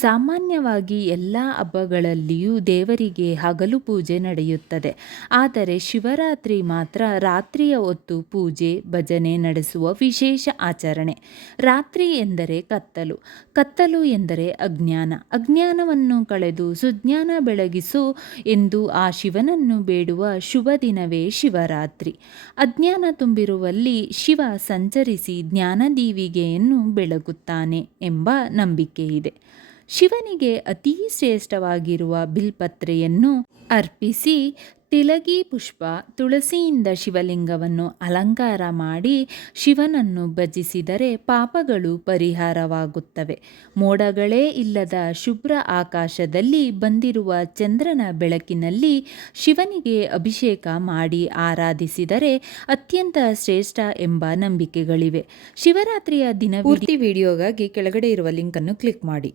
ಸಾಮಾನ್ಯವಾಗಿ ಎಲ್ಲ ಹಬ್ಬಗಳಲ್ಲಿಯೂ ದೇವರಿಗೆ ಹಗಲು ಪೂಜೆ ನಡೆಯುತ್ತದೆ. ಆದರೆ ಶಿವರಾತ್ರಿ ಮಾತ್ರ ರಾತ್ರಿಯ ಹೊತ್ತು ಪೂಜೆ ಭಜನೆ ನಡೆಸುವ ವಿಶೇಷ ಆಚರಣೆ. ರಾತ್ರಿ ಎಂದರೆ ಕತ್ತಲು, ಕತ್ತಲು ಎಂದರೆ ಅಜ್ಞಾನ, ಅಜ್ಞಾನವನ್ನು ಕಳೆದು ಸುಜ್ಞಾನ ಬೆಳಗಿಸು ಎಂದು ಆ ಶಿವನನ್ನು ಬೇಡುವ ಶುಭ ದಿನವೇ ಶಿವರಾತ್ರಿ. ಅಜ್ಞಾನ ತುಂಬಿರುವಲ್ಲಿ ಶಿವ ಸಂಚರಿಸಿ ಜ್ಞಾನದೀವಿಗೆಯನ್ನು ಬೆಳಗುತ್ತಾನೆ ಎಂಬ ನಂಬಿಕೆ ಇದೆ. ಶಿವನಿಗೆ ಅತೀ ಶ್ರೇಷ್ಠವಾಗಿರುವ ಬಿಲ್ಪತ್ರೆಯನ್ನು ಅರ್ಪಿಸಿ ತಿಲಗಿ ಪುಷ್ಪ ತುಳಸಿಯಿಂದ ಶಿವಲಿಂಗವನ್ನು ಅಲಂಕಾರ ಮಾಡಿ ಶಿವನನ್ನು ಭಜಿಸಿದರೆ ಪಾಪಗಳು ಪರಿಹಾರವಾಗುತ್ತವೆ. ಮೋಡಗಳೇ ಇಲ್ಲದ ಶುಭ್ರ ಆಕಾಶದಲ್ಲಿ ಬಂದಿರುವ ಚಂದ್ರನ ಬೆಳಕಿನಲ್ಲಿ ಶಿವನಿಗೆ ಅಭಿಷೇಕ ಮಾಡಿ ಆರಾಧಿಸಿದರೆ ಅತ್ಯಂತ ಶ್ರೇಷ್ಠ ಎಂಬ ನಂಬಿಕೆಗಳಿವೆ. ಶಿವರಾತ್ರಿಯ ದಿನ ಪೂರ್ತಿ ವಿಡಿಯೋಗಾಗಿ ಕೆಳಗಡೆ ಇರುವ ಲಿಂಕನ್ನು ಕ್ಲಿಕ್ ಮಾಡಿ.